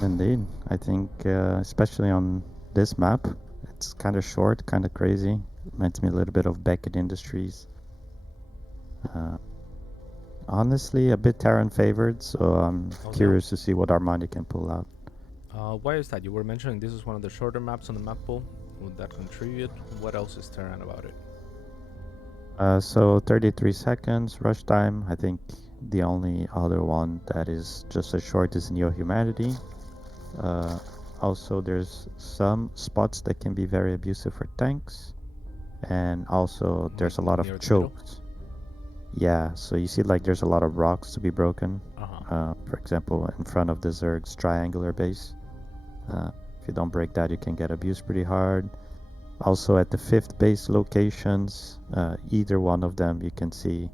Indeed. I think, especially on this map, it's kind of short, kind of crazy. Reminds me a little bit of Beckett Industries. Uh, Honestly, a bit Terran favored, so I'm Oh no. curious to see what Armani can pull out. Why is that? You were mentioning this is one of the shorter maps on the map pool. Would that contribute? What else is Terran about it? So 33 seconds rush time. I think the only other one that is just as short is Neo Humanity. Uh, Also, there's some spots that can be very abusive for tanks, and also there's Like a lot of near the middle? chokes. Yeah, so you see, like, there's a lot of rocks to be broken. Uh huh. For example, in front of the Zerg's triangular base. Uh, if you don't break that, you can get abused pretty hard. Also, at the fifth base locations, either one of them, you can see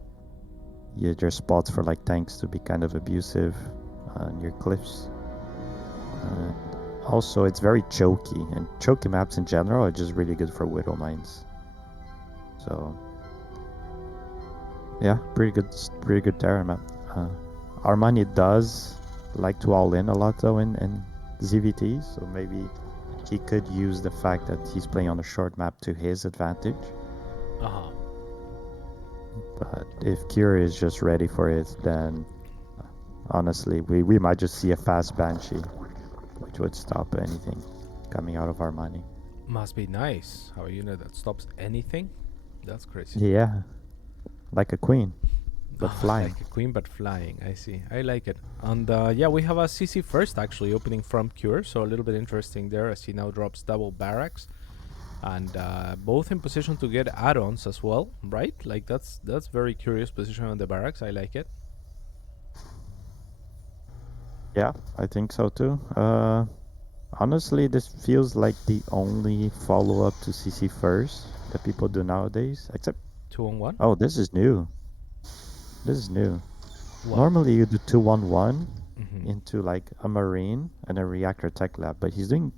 there's spots for like tanks to be kind of abusive near cliffs. And also, it's very choky, and choky maps in general are just really good for widow mines. So yeah, pretty good Terran map. Uh, Armani does like to all in a lot though in ZVT, so maybe he could use the fact that he's playing on a short map to his advantage. Uh huh. But if Kira is just ready for it, then honestly, we might just see a fast Banshee, which would stop anything coming out of Armani. Must be nice. How a unit that stops anything? That's crazy. Yeah, like a queen, but flying. Like a queen but flying. I see. I like it. And yeah, we have a CC first actually opening from Cure, so a little bit interesting there as he now drops double barracks and both in position to get add-ons as well, right? Like that's very curious position on the barracks. I like it. Yeah, I think so too. Honestly, this feels like the only follow-up to CC first that people do nowadays. Except, 2 on 1. oh, this is new. This is new. What? Normally, you do 2-1-1 Mm-hmm. into like a marine and a reactor tech lab, but he's doing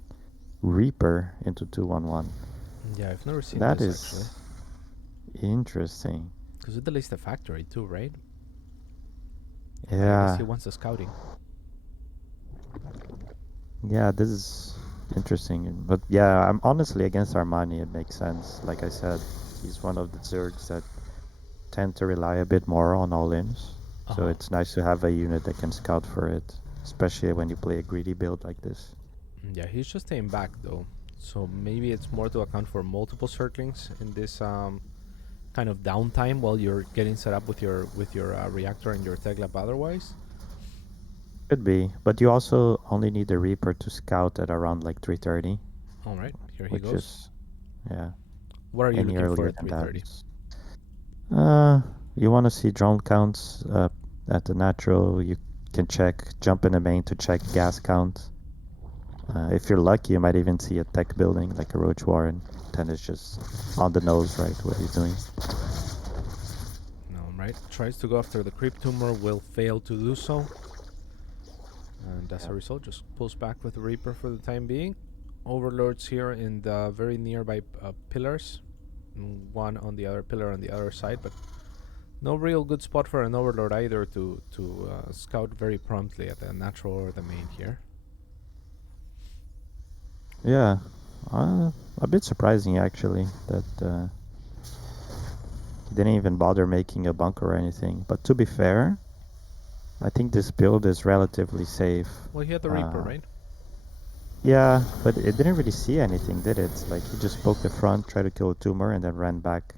Reaper into 2-1-1. Yeah, I've never seen That this actually. is interesting. Because it delays the factory too, right? But I guess he Yeah, wants the scouting. yeah, this is interesting. But yeah, I'm honestly against Armani. It makes sense. Like I said, he's one of the Zergs that tend to rely a bit more on all-ins. Uh So huh. it's nice to have a unit that can scout for it, especially when you play a greedy build like this. Yeah, he's just staying back though. So maybe it's more to account for multiple circlings in this kind of downtime while you're getting set up with your reactor and your tech lab otherwise. Could be, but you also only need the Reaper to scout at around like 3:30, All right, here he which goes. is, yeah, What are you any looking for earlier at than that 3:30? is. Uh, you want to see drone counts at the natural. You can check, jump in the main to check gas count. If you're lucky, you might even see a tech building like a Roach Warren. Then it's just on the nose, right, what he's doing. All right, tries to go after the creep tumor, will fail to do so, and as Yeah. a result, just pulls back with the Reaper for the time being. Overlords here in the very nearby pillars, one on the other pillar on the other side, but no real good spot for an Overlord either to scout very promptly at the natural or the main here. Yeah, a bit surprising actually that he didn't even bother making a bunker or anything. But to be fair, I think this build is relatively safe. Well, he had the Reaper, Uh, right? yeah, but it didn't really see anything, did it? Like he just poked the front, tried to kill a tumor, and then ran back.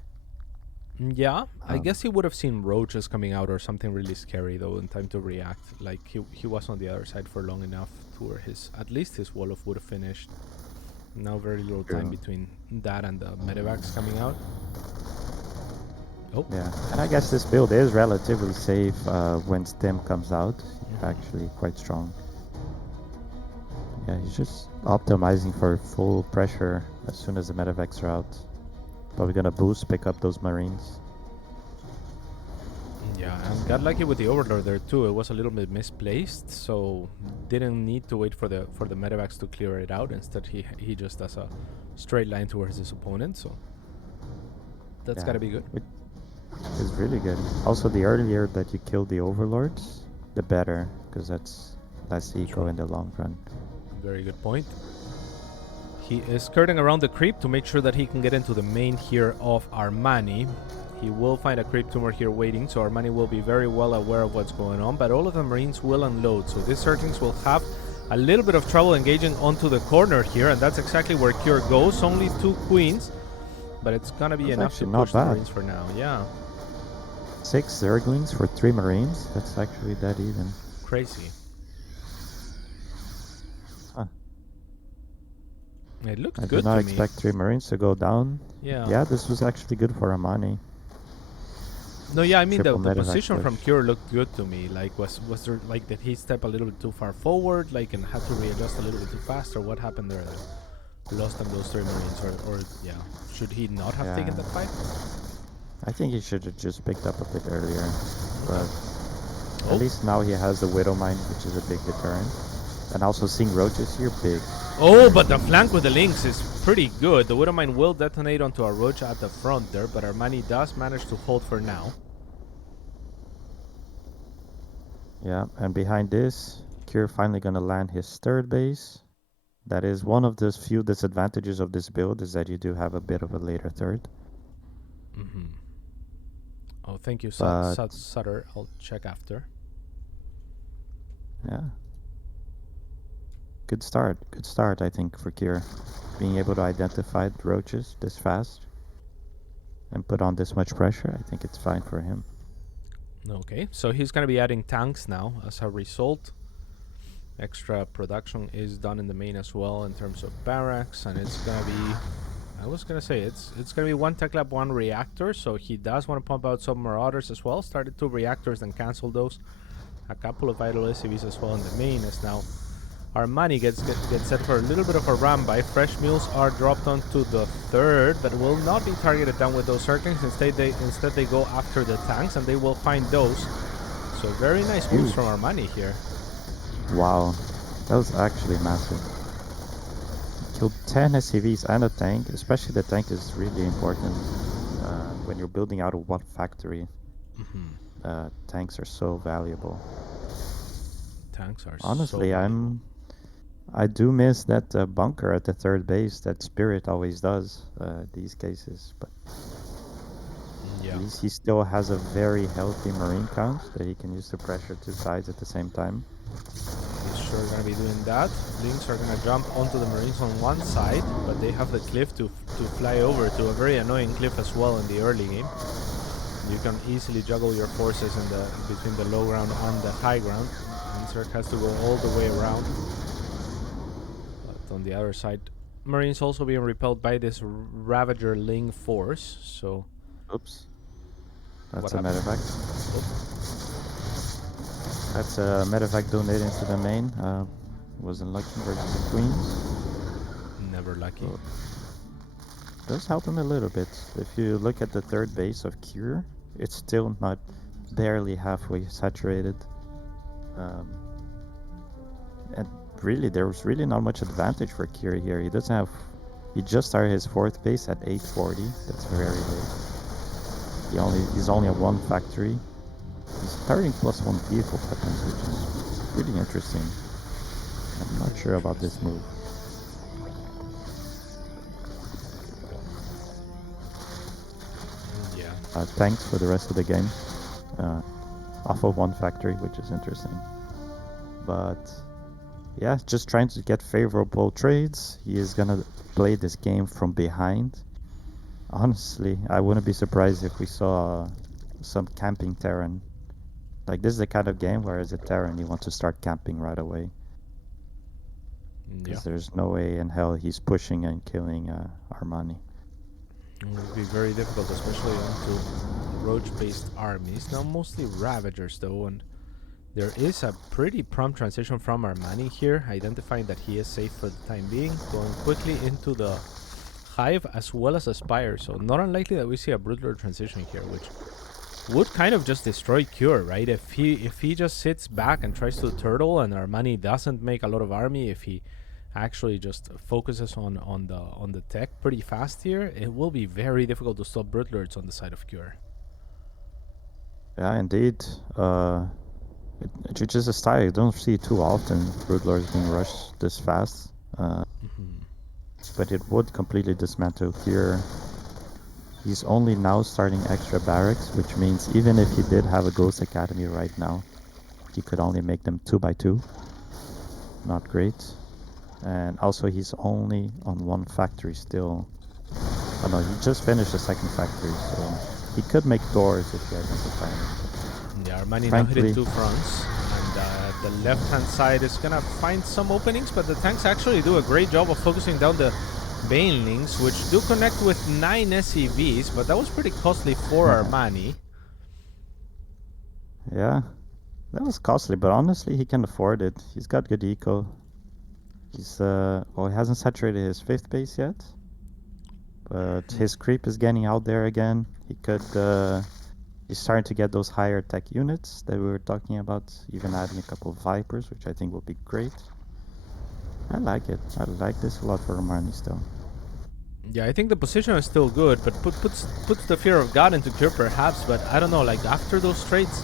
Yeah, I Um, guess he would have seen roaches coming out or something really scary though in time to react. Like he was on the other side for long enough to where his at least his wall of would have finished. Now very little time True. between that and the medevacs coming out. Oh, Yeah, and I guess this build is relatively safe when Stim comes out. He's mm-hmm. actually quite strong. Yeah, he's just optimizing for full pressure as soon as the medevacs are out. Probably gonna boost, pick up those marines. Yeah, and got lucky with the Overlord there too. It was a little bit misplaced, so didn't need to wait for the medevacs to clear it out. Instead, he just does a straight line towards his opponent. So that's Yeah, gotta be good. which is really good. Also, the earlier that you kill the overlords, the better, because that's less eco True. in the long run. Very good point. He is skirting around the creep to make sure that he can get into the main here of Armani. He will find a creep tumor here waiting, so Armani will be very well aware of what's going on, but all of the Marines will unload, so these Zerglings will have a little bit of trouble engaging onto the corner here, and that's exactly where Cure goes. Only 2 queens, but it's gonna be That's enough to actually not push the bad. Marines for now. Yeah, 6 Zerglings for 3 Marines. That's actually that even. crazy. Huh. It looked I did good not to me. expect 3 Marines to go down. Yeah. Yeah, this was actually good for Armani. No, yeah, I mean the Triple medevac position push. from Cure looked good to me. Like, was there like did he step a little bit too far forward, like, and had to readjust a little bit too fast, or what happened there that lost him those 3 Marines, or yeah, should he not have taken that fight? I think he should have just picked up a bit earlier, but Oh. at least now he has the Widow Mine, which is a big deterrent. And also seeing roaches here, big. Oh, but the flank with the Lynx is pretty good. The Widowmine will detonate onto a roach at the front there, but Armani does manage to hold for now. Yeah, and behind this, Kir finally gonna land his 3rd base. That is one of the few disadvantages of this build, is that you do have a bit of a later 3rd. Mm-hmm. Oh, thank you, But Sutter. I'll check after. yeah, good start I think for Kir. Being able to identify roaches this fast and put on this much pressure, I think it's fine for him. Okay, so he's going to be adding tanks now as a result. Extra production is done in the main as well in terms of barracks, and it's going to be, I was going to say, it's going to be 1 tech lab, 1 reactor, so he does want to pump out some Marauders as well. Started 2 reactors, then canceled those. A couple of idle SCVs as well in the main, as now Armani gets set for a little bit of a run by. Fresh mules are dropped onto the 3rd, but will not be targeted down with those Zerglings. Instead they go after the tanks, and they will find those. So very nice moves from Armani here. Wow, that was actually massive. Killed 10 SCVs and a tank. Especially the tank is really important when you're building out of one factory. Tanks are so valuable. Tanks are Honestly, so valuable. I do miss that bunker at the 3rd base that Spirit always does these cases, but Yeah. at least he still has a very healthy Marine count that he can use to pressure 2 sides at the same time. He's sure going to be doing that. Lynx are going to jump onto the Marines on one side, but they have the cliff to fly over to a very annoying cliff as well in the early game. You can easily juggle your forces in between the low ground and the high ground. And Zerg has to go all the way around. But on the other side, Marines also being repelled by this Ravager Ling force. So, oops, that's what a medevac. That's a medevac donating to the main. Wasn't lucky versus the queens. Never lucky. Does help him a little bit. If you look at the 3rd base of Cure, it's still not barely halfway saturated. And really, there was really not much advantage for Cure here. He doesn't have. He just started his 4th base at 840. That's very late. He's only at 1 factory. He's starting +1 vehicle weapons, which is really interesting. I'm not sure about this move. Yeah. Tanks for the rest of the game. Off of 1 factory, which is interesting. But yeah, just trying to get favorable trades. He is gonna play this game from behind. Honestly, I wouldn't be surprised if we saw some camping Terran. Like, this is the kind of game where as a Terran you want to start camping right away. Because there's no way in hell he's pushing and killing Armani. It would be very difficult, especially onto roach-based armies. Now mostly Ravagers though, and there is a pretty prompt transition from Armani here, identifying that he is safe for the time being, going quickly into the Hive as well as Aspire. So not unlikely that we see a Broodlord transition here, which would kind of just destroy Cure, right? If he just sits back and tries to turtle and Armani doesn't make a lot of army, if he actually just focuses on the tech pretty fast here, it will be very difficult to stop Broodlords on the side of Cure. Yeah, indeed. It's just a style you don't see too often. Broodlords being rushed this fast. Mhm. But it would completely dismantle here. He's only now starting extra barracks, which means even if he did have a Ghost Academy right now, he could only make them 2x2. Not great. And also he's only on one factory still. Oh no, he just finished the second factory, so he could make doors if he identifies. Yeah, Armani now hitting Frankly, 2 fronts, and the left-hand side is gonna find some openings, but the tanks actually do a great job of focusing down the banelings, which do connect with 9 SCVs, but that was pretty costly for Armani. yeah, that was costly, but honestly, he can afford it. He's got good eco. He's well, he hasn't saturated his 5th base yet, but his creep is getting out there again. He could. He's starting to get those higher tech units that we were talking about. Even adding a couple of Vipers, which I think will be great. I like it. I like this a lot for Armani still. Yeah, I think the position is still good, but puts the fear of God into Cure perhaps. But I don't know. Like after those trades,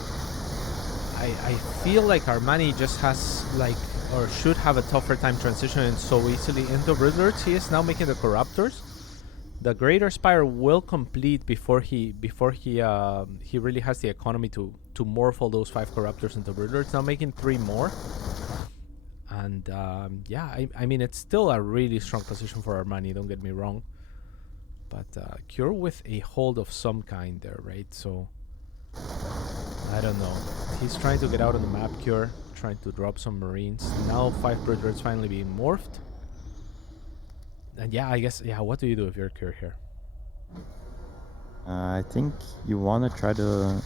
I feel like Armani just has like or should have a tougher time transitioning so easily into Broodlords. He is now making the Corruptors. The Greater Spire will complete before he really has the economy to morph all those 5 Corruptors into Broodlords. Now making 3 more. And yeah, I mean, it's still a really strong position for Armani, don't get me wrong. But Cure with a hold of some kind there, right? So, I don't know. He's trying to get out on the map, Cure, trying to drop some Marines. Now 5 Broodlords finally being morphed. And yeah, I guess, yeah, what do you do if you're Cure here? I think you want to try to.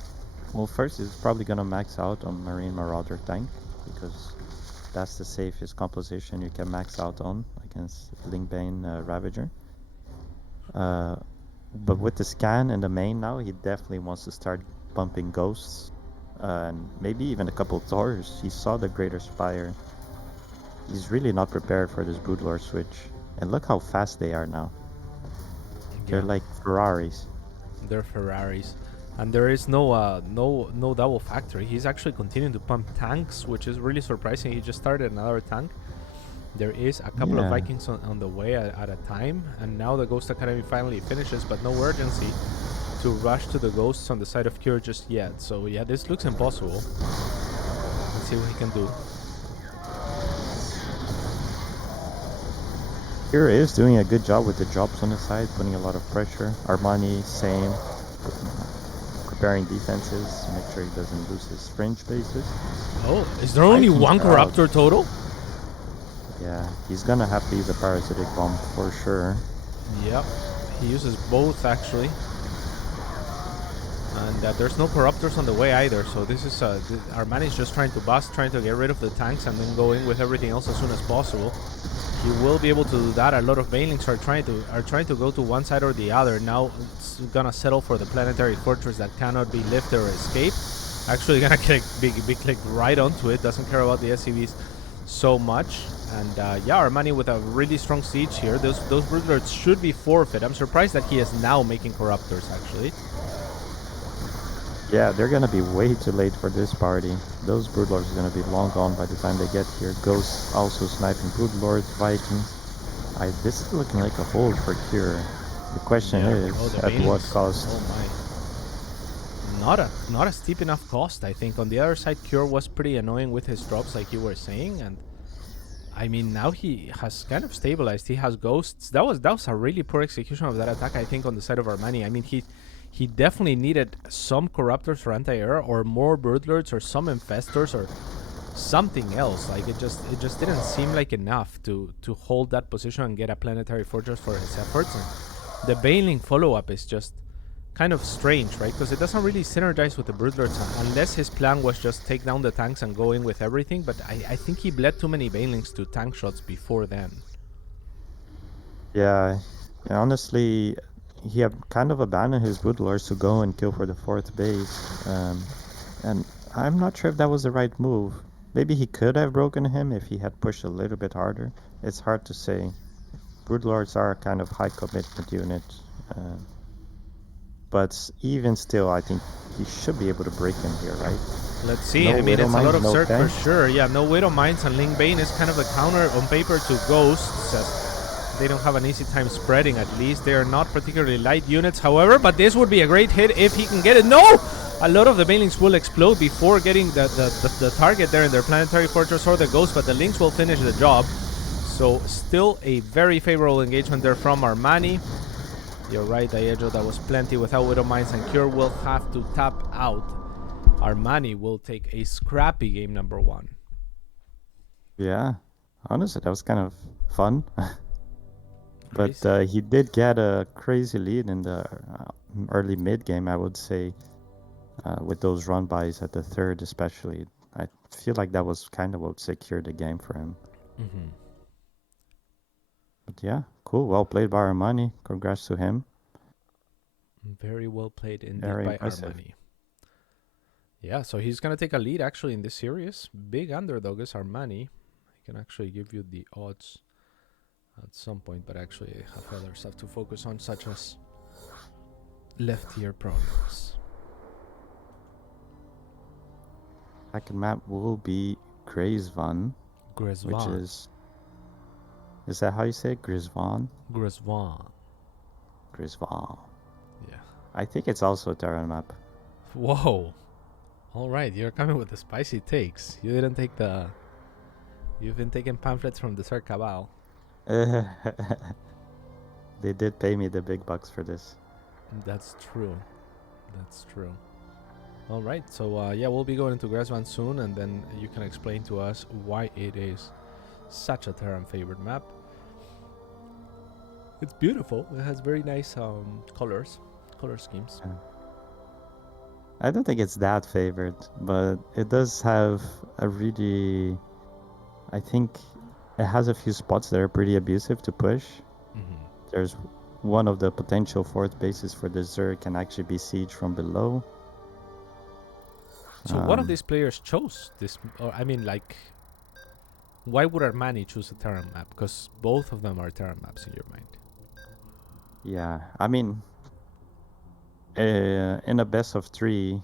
Well, first, it's probably going to max out on Marine Marauder tank because that's the safest composition you can max out on against Lingbane Ravager. But with the scan and the main now, he definitely wants to start bumping ghosts and maybe even a couple of Thors. He saw the Greater Spire. He's really not prepared for this Broodlord switch. And look how fast they are now. They're Yeah, like Ferraris. they're Ferraris. And there is no double factory. He's actually continuing to pump tanks, which is really surprising. He just started another tank. There is a couple of Yeah. Vikings on the way at a time, and now the Ghost Academy finally finishes, but no urgency to rush to the ghosts on the side of Cure just yet. So yeah, this looks impossible. Let's see what he can do. Kira is doing a good job with the drops on the side, putting a lot of pressure. Armani, same. Preparing defenses, make sure he doesn't lose his fringe bases. Oh, is there only Vikings one are out. Corruptor total? Yeah, he's gonna have to use a parasitic bomb for sure. Yep, he uses both actually. And there's no Corruptors on the way either, so this is Armani's just trying to bust, trying to get rid of the tanks and then go in with everything else as soon as possible. He will be able to do that. A lot of Banelings are trying to go to one side or the other. Now it's gonna settle for the planetary fortress that cannot be lifted or escaped. Actually gonna click be clicked right onto it. Doesn't care about the SCVs so much. And yeah, Armani with a really strong siege here. Those Broodlords should be forfeit. I'm surprised that he is now making Corruptors actually. Yeah, they're gonna be way too late for this party. Those Broodlords are gonna be long gone by the time they get here. Ghosts also sniping Broodlords, Vikings. This is looking like a hold for Cure. The question is, the at what Banelings. cost? Oh my. Not a steep enough cost, I think. On the other side, Cure was pretty annoying with his drops, like you were saying, and I mean now he has kind of stabilized. He has ghosts. That was a really poor execution of that attack, I think, on the side of Armani. I mean he definitely needed some Corruptors for anti-air, or more Broodlords, or some Infestors, or something else. Like it just didn't seem like enough to hold that position and get a planetary fortress for his efforts. And the Baneling follow-up is just kind of strange, right? Because it doesn't really synergize with the Broodlords unless his plan was just take down the tanks and go in with everything. But I think he bled too many Banelings to tank shots before then. Yeah, honestly, he kind of abandoned his Broodlords to go and kill for the 4th base. And I'm not sure if that was the right move. Maybe he could have broken him if he had pushed a little bit harder. It's hard to say. Broodlords are a kind of high commitment unit. But even still, I think he should be able to break him here, right? Let's see. No I mean, Widow it's a lot Mines, of no Zerg for tank. sure. Yeah, no Widow Mines and Ling Bane is kind of a counter on paper to Ghosts. As they don't have an easy time spreading, at least. They are not particularly light units, however, but this would be a great hit if he can get it. No! A lot of the Banelings will explode before getting the target there in their Planetary Fortress or the Ghost, but the Lynx will finish the job. So, still a very favorable engagement there from Armani. You're right, Diejo, that was plenty. Without Widow Mines and Cure, will have to tap out. Armani will take a scrappy game number 1. Yeah, honestly, that was kind of fun. But Crazy. he did get a crazy lead in the early mid game, I would say, with those run bys at the third, especially. I feel like that was kind of what secured the game for him. Mm-hmm. But yeah, cool. Well played by Armani. Congrats to him. Very well played indeed Very by impressive. Armani. Yeah, so he's going to take a lead actually in this series. Big underdog is Armani. I can actually give you the odds at some point, but actually I have other stuff to focus on, such as left ear problems. Second map will be Grisvan, which Grisvan. is that how you say it? Grisvan? Grisvan. Grisvan. Yeah. I think it's also a Terran map. Whoa. All right, you're coming with the spicy takes. You didn't take the... You've been taking pamphlets from the Sir Cabal. They did pay me the big bucks for this. That's true. That's true. All right, so yeah, we'll be going into Grisvan soon, and then you can explain to us why it is such a Terran favorite map. It's beautiful. It has very nice color schemes. Yeah. I don't think it's that favored, but it does have a really... I think it has a few spots that are pretty abusive to push. Mm-hmm. There's one of the potential fourth bases for the Zerg can actually be siege from below. So one of these players chose this, or I mean, like, why would Armani choose a Terran map? Because both of them are Terran maps in your mind. Yeah, I mean, in a best of 3,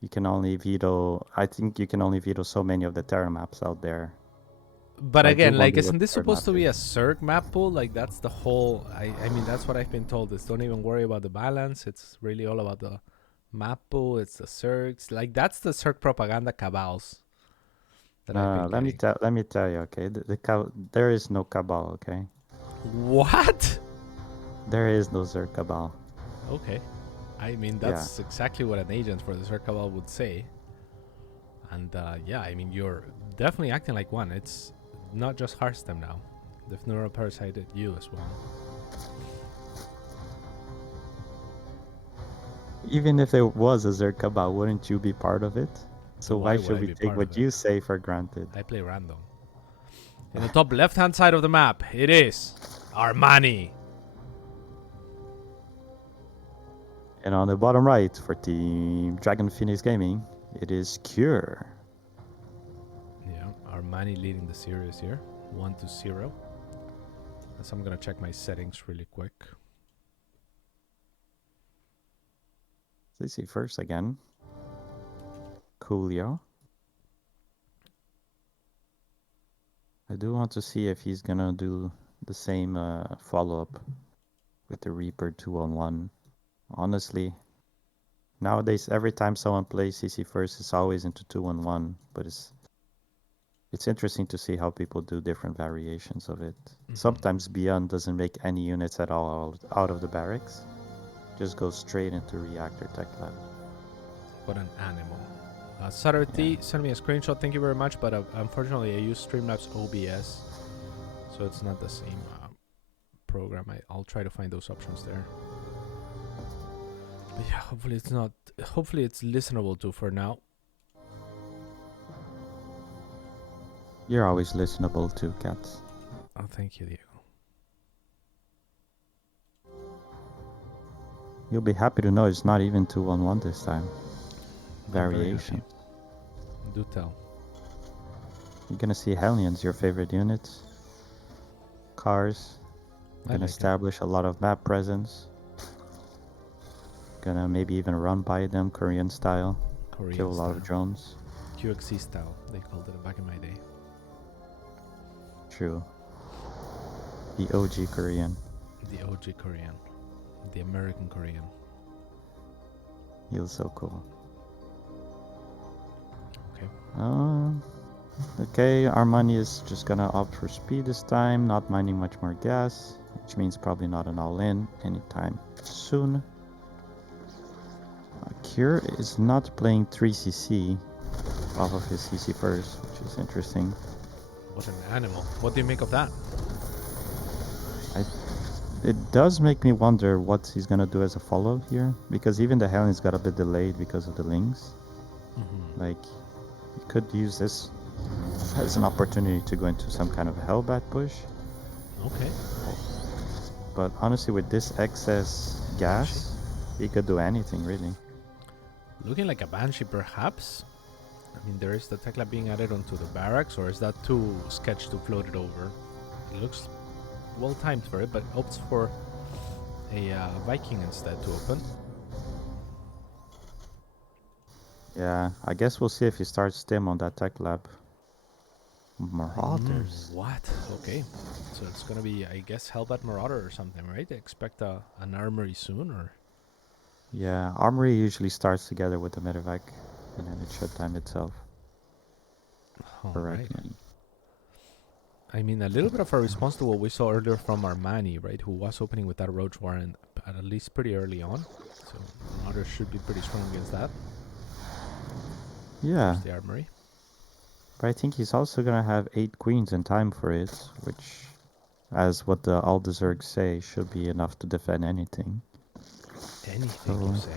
you can only veto... I think you can only veto so many of the Terra maps out there. But So again, like, what isn't this third supposed map to be a is. Zerg map pool? Like, that's the whole... I mean, that's what I've been told. Is don't even worry about the balance. It's really all about the map pool. It's the Zergs. Like, that's the Zerg propaganda cabals that I've been Let me getting. tell you, okay? There is no cabal, okay? What? There is no Zerg cabal. Okay. I mean, Yeah. that's exactly what an agent for the Zerg cabal would say. And yeah, I mean, you're definitely acting like one. It's not just Hearthstone now. They've neuroparasited you as well. Even if there was a Zerg cabal, wouldn't you be part of it? So why Would should I we be take part of what it? you say for granted? I play random. In the top left-hand side of the map, it is Armani. And on the bottom right, for Team Dragon Phoenix Gaming, it is Cure. Yeah, Armani leading the series here, 1-0. So I'm gonna check my settings really quick. Let's see first again. Coolio. I do want to see if he's gonna do the same follow-up with the Reaper 2-on-1. Honestly, nowadays every time someone plays CC first, it's always into 2-on-1. But it's interesting to see how people do different variations of it. Mm-hmm. Sometimes Beyond doesn't make any units at all out of the barracks. Just goes straight into Reactor Tech Lab. What an animal. Saturday, send me a screenshot. Thank you very much. But unfortunately, I use Streamlabs OBS, so it's not the same program. I'll try to find those options there. But yeah, hopefully it's not. Hopefully it's listenable too for now. You're always listenable too, Cats. Oh, thank you, Diego. You'll be happy to know it's not even 2-on-1 this time. Variation. Do tell. You're gonna see Hellions, your favorite units. Cars. You can establish a lot of map presence. Gonna maybe even run by them Korean style. Kill Korean a lot of style. drones. QXC style, they called it back in my day. True. The OG Korean. The OG Korean. The American Korean. He was so cool. Okay. Okay, Armani is just gonna opt for speed this time, not mining much more gas, which means probably not an all-in anytime soon. Cure is not playing 3cc off of his CC first, which is interesting. What an animal. What do you make of that? It does make me wonder what he's gonna do as a follow here, because even the Helens got a bit delayed because of the links. Like, he could use this as an opportunity to go into some kind of Hellbat push. Okay. But honestly, with this excess gas, he could do anything, really. Looking like a Banshee, perhaps? I mean, there is the Tekla being added onto the barracks, or is that too sketch to float it over? It looks well timed for it, but opts for a Viking instead to open. Yeah, I guess we'll see if he starts stim on that tech lab. Marauders. What? Okay. So it's gonna be, I guess, Hellbat Marauder or something, right? Expect an armory soon, or? Yeah, Armory usually starts together with the Medevac, and then it should time itself. Correctly. I mean, a little bit of a response to what we saw earlier from Armani, right? Who was opening with that Roach Warren at least pretty early on. So Marauders should be pretty strong against that. Yeah. There's the armory. But I think he's also gonna have 8 queens in time for it, which, as what the Aldezergs say, should be enough to defend anything. Anything, you say?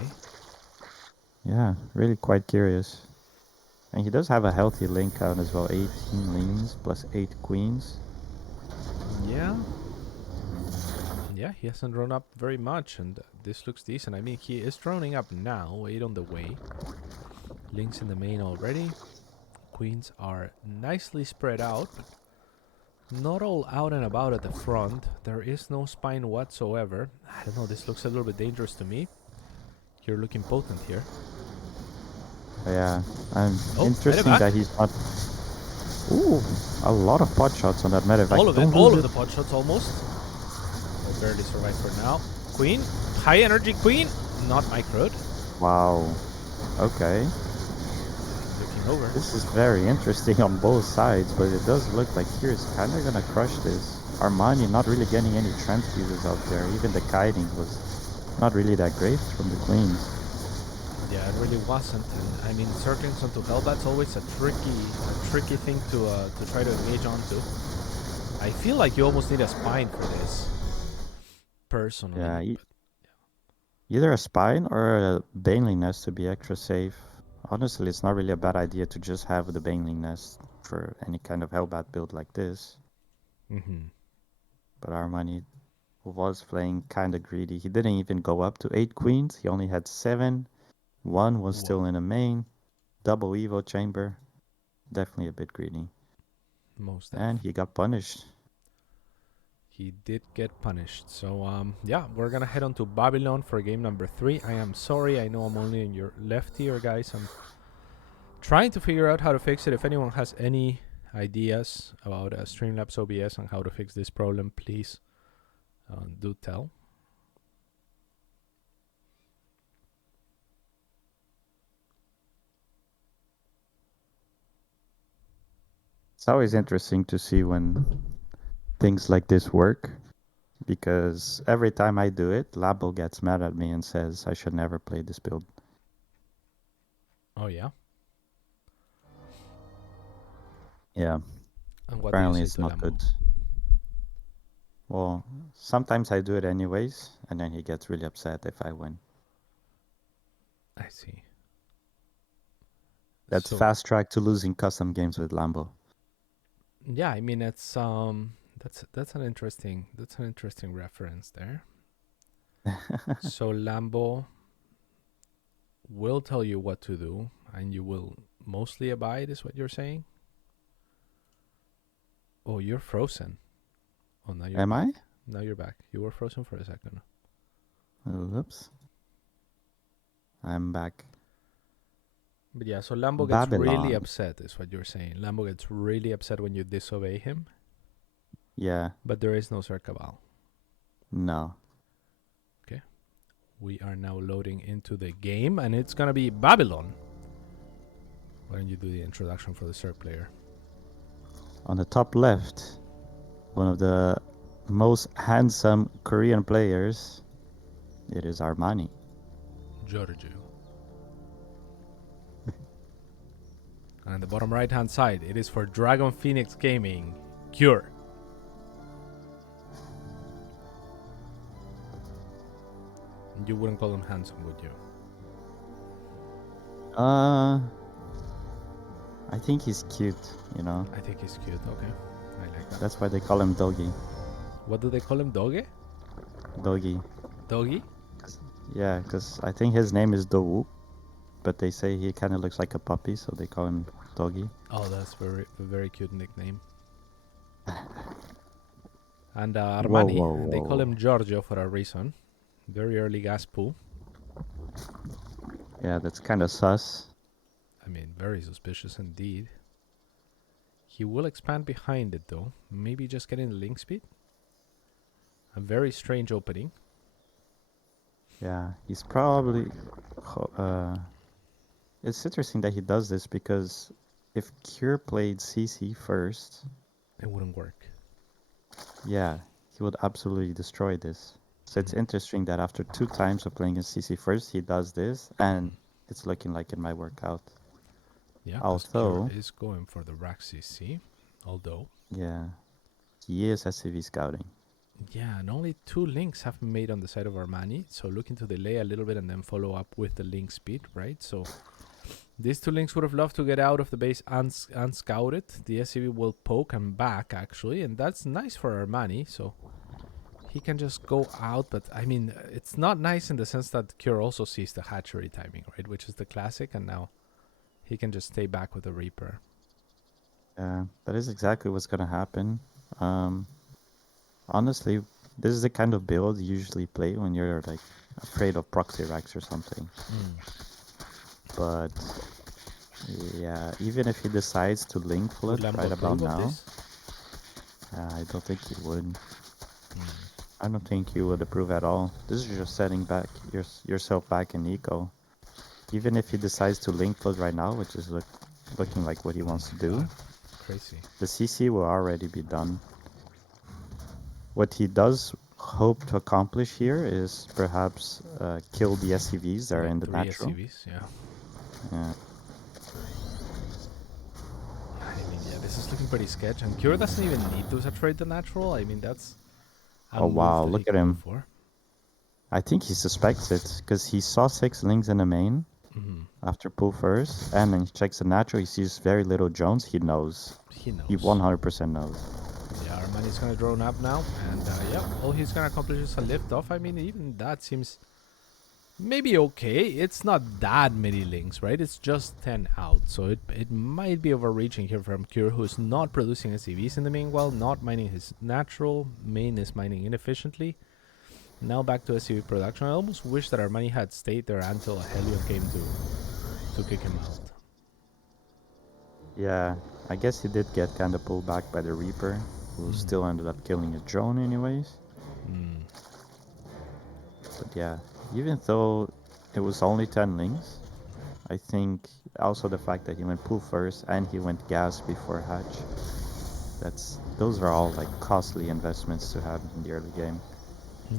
Yeah, really quite curious. And he does have a healthy link count as well, 18 lanes plus 8 queens. Yeah. Yeah, he hasn't drawn up very much, and this looks decent. I mean, he is droning up now, 8 on the way. Links in the main already. Queens are nicely spread out, but not all out and about at the front. There is no spine whatsoever. I don't know, this looks a little bit dangerous to me. You're looking potent here. Yeah, and interesting that he's not... Ooh, a lot of pot shots on that medevac. All of it, all of the pot shots almost. Barely survived for now. Queen, high energy queen, not microed. Wow, okay. Looking over. This is very interesting on both sides, but it does look like here's kind of gonna crush this. Armani not really getting any transfuses out there. Even the kiting was not really that great from the queens. Yeah, it really wasn't. And I mean, circling onto Hellbat's always a tricky thing to try to engage onto. I feel like you almost need a spine for this, personally. Yeah, either a spine or a baneling nest to be extra safe. Honestly, it's not really a bad idea to just have the baneling nest for any kind of Hellbat build like this. But Armani was playing kind of greedy. He didn't even go up to 8 queens. He only had 7. 1 was still in a main. Double Evo chamber. Definitely a bit greedy. Most and he got punished. He did get punished. So, yeah, we're going to head on to Babylon for game number 3. I am sorry. I know I'm only in your left here, guys. I'm trying to figure out how to fix it. If anyone has any ideas about Streamlabs OBS and how to fix this problem, please do tell. It's always interesting to see when things like this work, because every time I do it, Labo gets mad at me and says I should never play this build. Oh, yeah? Yeah. And what Apparently do you it's say to not Lamo? good. Well, sometimes I do it anyways, and then he gets really upset if I win. I see. That's fast track to losing custom games with Lambo. Yeah, I mean it's that's an interesting reference there. So Lambo will tell you what to do, and you will mostly abide, is what you're saying? Oh, you're frozen. Oh, now you're Am back. I? Now you're back. You were frozen for a second. Oops. I'm back. But yeah, so Lambo gets really Babylon. upset, is what you're saying. Lambo gets really upset when you disobey him, Yeah. but there is no Sir Cabal. No. We are now loading into the game, and it's gonna be Babylon. Why don't you do the introduction for the Cirque player? On the top left, one of the most handsome Korean players. It is Armani. Giorgio. And the bottom right hand side, it is for Dragon Phoenix Gaming, Cure. You wouldn't call him handsome, would you? I think he's cute, you know. I think he's cute. Okay, I like that. That's why they call him Doggy. What do they call him? Doge? Doggy. Doggy? Yeah, because I think his name is Dowu, but they say he kind of looks like a puppy, so they call him Doggy. Oh, that's a very cute nickname. And Armani, Whoa. they call him Giorgio for a reason. Very early gas pool. Yeah, that's kind of sus. I mean, very suspicious indeed. He will expand behind it though. Maybe just getting the link speed. A very strange opening. Yeah, he's probably... it's interesting that he does this because if Cure played CC first... It wouldn't work. Yeah, he would absolutely destroy this. So it's interesting that after 2 times of playing in CC first, he does this, and it's looking like it might work out. Yeah, although Cure is going for the rack CC. Although... Yeah, he is SCV scouting. Yeah, and only 2 links have been made on the side of Armani. So looking to delay a little bit and then follow up with the link speed, right? So these 2 links would have loved to get out of the base unscouted. The SCV will poke and back, actually. And that's nice for Armani. So he can just go out. But, I mean, it's not nice in the sense that Cure also sees the hatchery timing, right? Which is the classic. And now he can just stay back with the Reaper. Yeah, that is exactly what's going to happen. Honestly, this is the kind of build you usually play when you're like afraid of proxy racks or something. But yeah, even if he decides to link flip right about now, I don't think he would. I don't think he would approve at all. This is just setting back yourself back in eco. Even if he decides to link flip right now, which is looking like what he wants to do, crazy. The CC will already be done. What he does hope to accomplish here is perhaps kill the SCVs that are in the natural. SCVs, yeah. I mean, yeah, this is looking pretty sketch. And Cure doesn't even need to saturate the natural. I mean, that's oh wow, look at him. I think he suspects it because he saw 6 links in the main after pull first, and then he checks the natural. He sees very little Jones. He knows. He 100% knows. Yeah, Armani's gonna drone up now, and yeah, all he's gonna accomplish is a lift off. I mean, even that seems maybe okay. It's not that many links, right? It's just 10 out, so it might be overreaching here from Cure, who's not producing SCVs in the meanwhile, not mining his natural. Main is mining inefficiently. Now back to SCV production. I almost wish that Armani had stayed there until Helion came to kick him out. Yeah, I guess he did get kind of pulled back by the Reaper, who still ended up killing a drone anyways. But yeah, even though it was only 10 links, I think also the fact that he went pull first and he went gas before hatch, those are all like costly investments to have in the early game.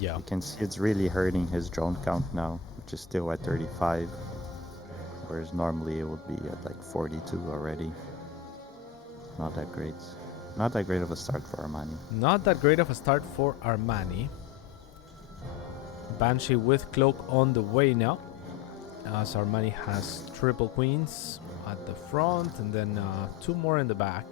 Yeah. You can see it's really hurting his drone count now, which is still at 35, whereas normally it would be at like 42 already. Not that great. Not that great of a start for Armani. Not that great of a start for Armani. Banshee with cloak on the way now, as Armani has triple queens at the front and then 2 more in the back.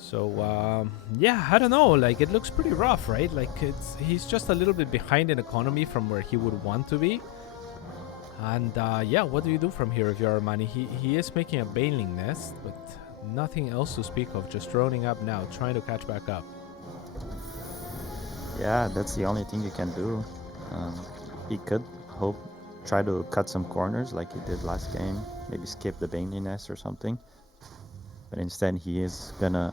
So yeah, I don't know, like it looks pretty rough, right? Like he's just a little bit behind in economy from where he would want to be. And yeah, what do you do from here if you're Armani? He is making a baneling nest, but nothing else to speak of, just droning up now, trying to catch back up. Yeah, that's the only thing you can do. He could try to cut some corners like he did last game. Maybe skip the Baney Nest or something. But instead he is gonna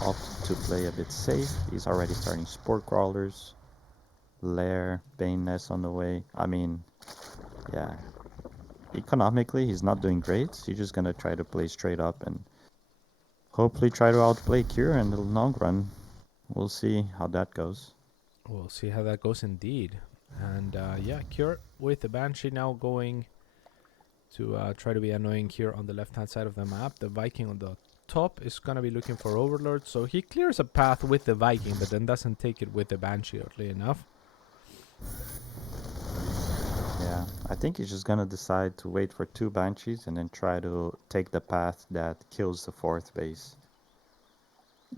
opt to play a bit safe. He's already starting Spore Crawlers, Lair, Bane Nest on the way. I mean, yeah. Economically, he's not doing great. He's just gonna try to play straight up and hopefully try to outplay Cure in the long run. We'll see how that goes. We'll see how that goes indeed. And yeah, Cure with the Banshee now going to try to be annoying here on the left-hand side of the map. The Viking on the top is going to be looking for Overlord, so he clears a path with the Viking, but then doesn't take it with the Banshee, oddly enough. Yeah, I think he's just gonna decide to wait for 2 Banshees and then try to take the path that kills the 4th base.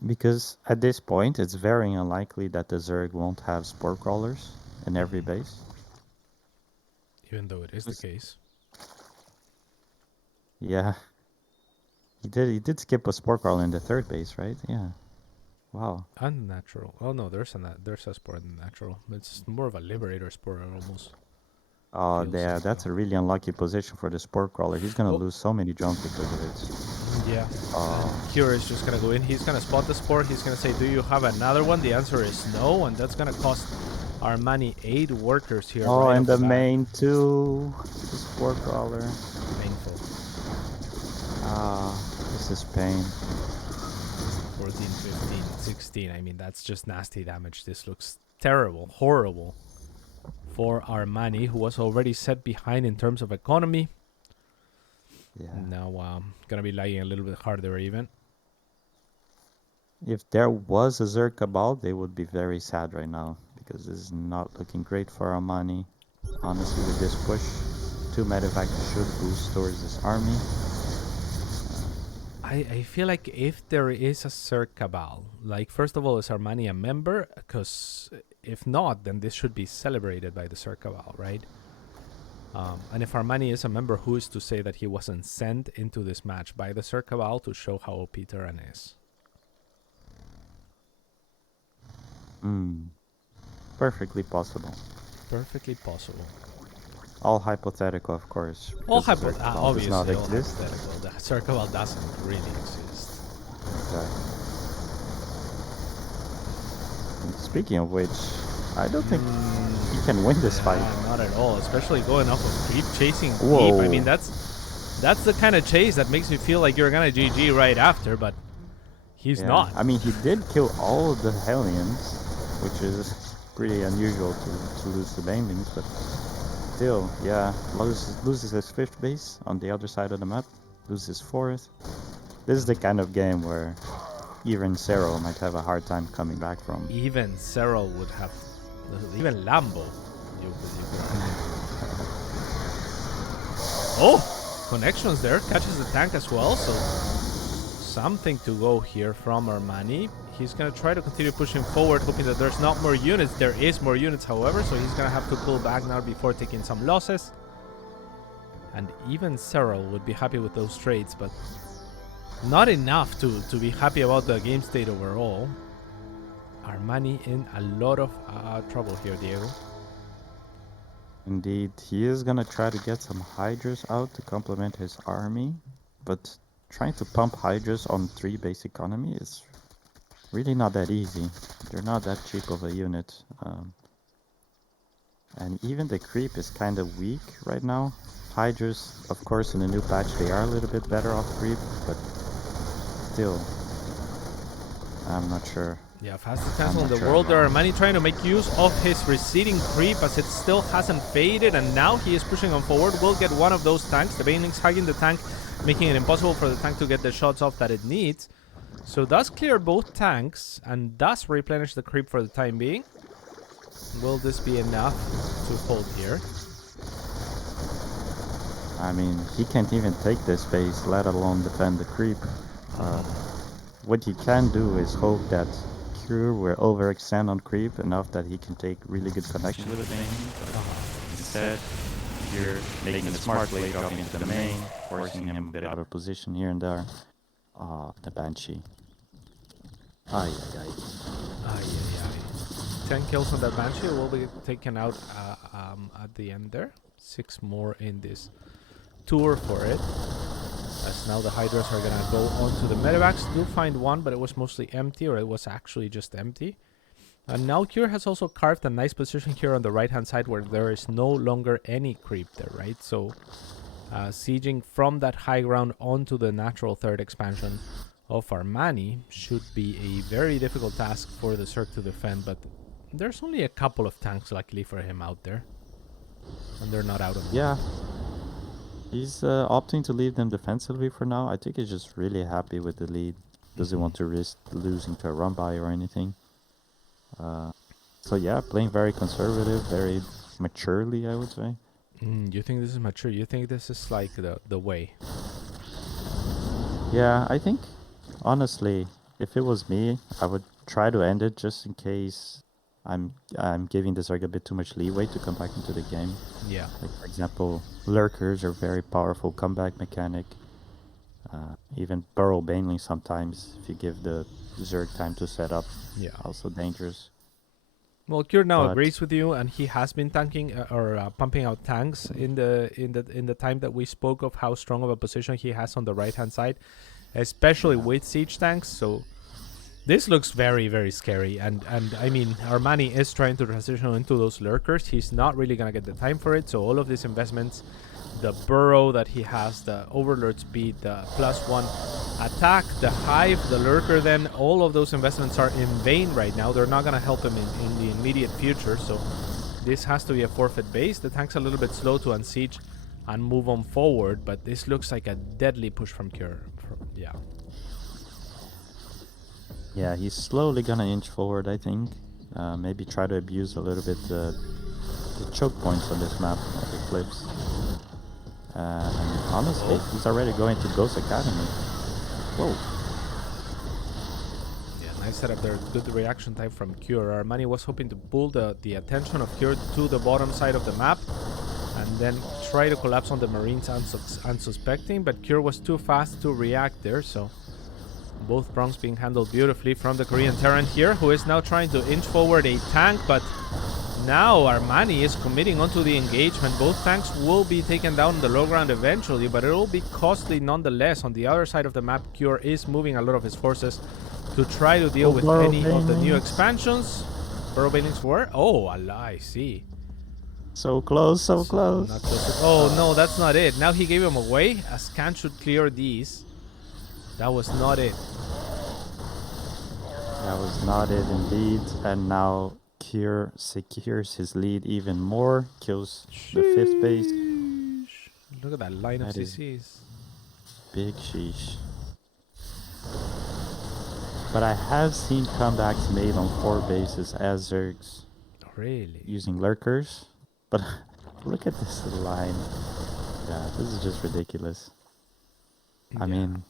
Because at this point, it's very unlikely that the Zerg won't have Spore Crawlers in every base. Even though it is the case. Yeah. He did skip a Spore Crawler in the 3rd base, right? Yeah. Wow. Unnatural. Oh no, there's a Spore in the natural. It's more of a Liberator Spore almost. Oh, Feels yeah, like that's so. a really unlucky position for the Spore Crawler. He's gonna lose so many jumps because of it. Yeah. Oh. Cure is just gonna go in. He's gonna spot the Spore. He's gonna say, do you have another one? The answer is no, and that's gonna cost Armani 8 workers here. Oh, right and off the bat. main too. The Spore Crawler. Painful. Ah, this is pain. 14, 15, 16. I mean, that's just nasty damage. This looks terrible, horrible for Armani, who was already set behind in terms of economy. Yeah. Now, gonna be lagging a little bit harder even. If there was a Zerg Cabal, they would be very sad right now because this is not looking great for Armani. Honestly, with this push, 2 medevac should boost towards this army. I feel like if there is a Zerg Cabal, like first of all, is Armani a member? Because if not, then this should be celebrated by the Zerg Cabal, right? And if Armani is a member, who is to say that he wasn't sent into this match by the Zerg Cabal to show how OP Terran is? Perfectly possible. Perfectly possible. All hypothetical, of course. All because obviously, all hypothetical. The Zerg Cabal doesn't really exist. Exactly. And speaking of which, I don't think he can win this fight. Not at all, especially going off of creep, chasing Whoa. deep. I mean, that's the kind of chase that makes me feel like you're gonna GG right after, but he's not. I mean, he did kill all the Hellions, which is pretty unusual to lose the Banelings, but still, yeah, loses his 5th base on the other side of the map, loses 4th. This is the kind of game where even Cero might have a hard time coming back from. Even Cero would have, even Lambo. Oh, connections there, catches the tank as well, so something to go here from Armani. He's going to try to continue pushing forward, hoping that there's not more units. There is more units, however, so he's going to have to pull back now before taking some losses. And even Cyril would be happy with those trades, but not enough to be happy about the game state overall. Armani in a lot of trouble here, Diego. Indeed, he is going to try to get some Hydras out to complement his army, but trying to pump Hydras on 3 base economy is really not that easy. They're not that cheap of a unit. And even the creep is kind of weak right now. Hydras, of course, in the new patch, they are a little bit better off creep, but still, I'm not sure. Yeah, fastest cancel in the world. There are many trying to make use of his receding creep as it still hasn't faded, and now he is pushing on forward. Will get one of those tanks. The Banelings hugging the tank, making it impossible for the tank to get the shots off that it needs. So does clear both tanks and does replenish the creep for the time being. Will this be enough to hold here? I mean, he can't even take this base, let alone defend the creep. What he can do is hope that Cure will overextend on creep enough that he can take really good connection with the main. Instead, you're making a smart play dropping into the main, forcing him a bit out of position here and there. The Banshee. Ay, ay, ay. Ay, ay, ay. 10 kills on that Banshee will be taken out at the end there. 6 more in this tour for it. As now the Hydras are gonna go onto the medevacs. Do find one, but it was mostly empty, or it was actually just empty. And now Cure has also carved a nice position here on the right-hand side where there is no longer any creep there, right? So sieging from that high ground onto the natural third expansion of Armani should be a very difficult task for the Zerg to defend, but there's only a couple of tanks luckily for him out there. And they're not out of them. Yeah. He's opting to leave them defensively for now. I think he's just really happy with the lead. Doesn't want to risk losing to a run by or anything. So yeah, playing very conservative, very maturely, I would say. You think this is mature? You think this is like the way? Yeah, I think, honestly, if it was me, I would try to end it just in case I'm giving the Zerg a bit too much leeway to come back into the game. Yeah. Like, for example, lurkers are very powerful comeback mechanic. Even burrow baneling sometimes, if you give the Zerg time to set up, also dangerous. Well, Cure now agrees with you, and he has been tanking or pumping out tanks in the time that we spoke of how strong of a position he has on the right hand side, especially with siege tanks. So this looks very, very scary. And I mean, Armani is trying to transition into those lurkers. He's not really gonna get the time for it. So all of these investments, the burrow that he has, the overlord speed, the +1 attack, the hive, the lurker, then all of those investments are in vain right now. They're not going to help him in the immediate future. So this has to be a forfeit base. The tank's a little bit slow to unsiege and move on forward, but this looks like a deadly push from Cure. Yeah, he's slowly going to inch forward, I think. Maybe try to abuse a little bit the choke points on this map, the cliffs. And honestly, he's already going to Ghost Academy. Whoa. Yeah, nice setup there. Good reaction time from Cure. Armani was hoping to pull the attention of Cure to the bottom side of the map and then try to collapse on the Marines unsuspecting, but Cure was too fast to react there, so both prongs being handled beautifully from the Korean Terran here, who is now trying to inch forward a tank, but now Armani is committing onto the engagement. Both tanks will be taken down on the low ground eventually, but it will be costly nonetheless. On the other side of the map, Cure is moving a lot of his forces to try to deal with any of the new expansions. Burrow banings were? Oh, Allah, I see. So close, so close. Not close. Oh, no, that's not it. Now he gave him away. A scan should clear these. That was not it. That was not it indeed. And now Cure secures his lead even more, kills the 5th base. Look at that line of CCs. Big sheesh. But I have seen comebacks made on 4 bases as Zergs. Really? Using lurkers. But look at this line. Yeah, this is just ridiculous. I mean,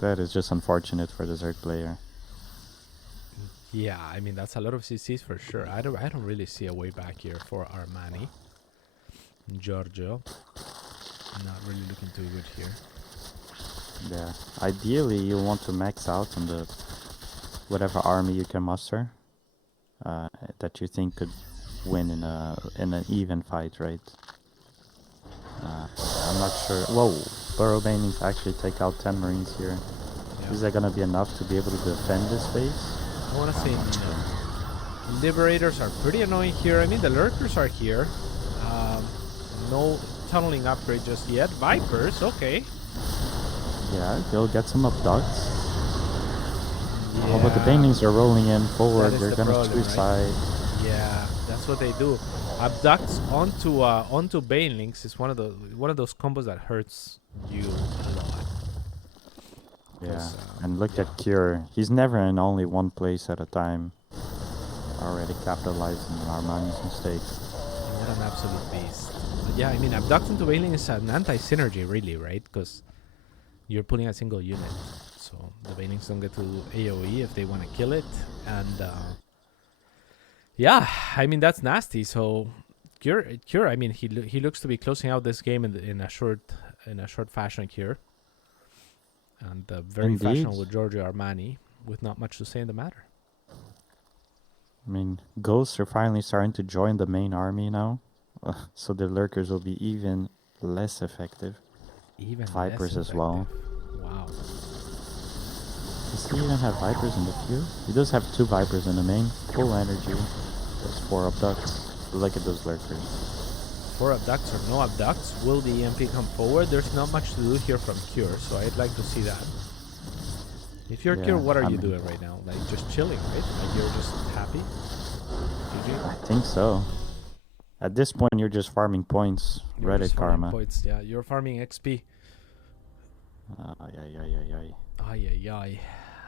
that is just unfortunate for the Zerg player. Yeah, I mean, that's a lot of CCs for sure. I don't really see a way back here for Armani. Giorgio, not really looking too good here. Yeah, ideally you want to max out on the whatever army you can muster that you think could win in an even fight, right? I'm not sure. Whoa, burrow banings actually take out 10 Marines here. Yeah. Is that gonna be enough to be able to defend this base? I want to say no. Liberators are pretty annoying here. I mean, the lurkers are here. No tunneling upgrade just yet. Vipers, okay. Yeah, they'll get some abducts. Yeah. Oh, but the banelings are rolling in forward. They're gonna suicide. Right? Yeah, that's what they do. Abducts onto banelings is one of those combos that hurts you a lot. Yeah, and look at Cure. He's never in only one place at a time. Already capitalizing on Armani's mistake. What an absolute beast. But yeah, I mean, abduct into bailing is an anti-synergy, really, right? Because you're pulling a single unit. So the bailings don't get to AoE if they want to kill it. And yeah, I mean, that's nasty. So Cure, I mean, he looks to be closing out this game in a short fashion, Cure. And very fashionable with Giorgio Armani, with not much to say in the matter. I mean, ghosts are finally starting to join the main army now, so the lurkers will be even less effective. Even Vipers less as well. effective. Wow. Does he even have Vipers in the queue? He does have 2 Vipers in the main. Full energy. There's 4 abducts. Look at those lurkers. 4 abducts or no abducts, will the EMP come forward? There's not much to do here from Cure, so I'd like to see that. If you're Cure, what are you doing right now? Like, just chilling, right? Like, you're just happy? GG? I think so. At this point, you're just farming points. You're Reddit just farming karma. points, yeah. You're farming XP. Ay, ay, ay, ay, ay. Ay, ay, ay.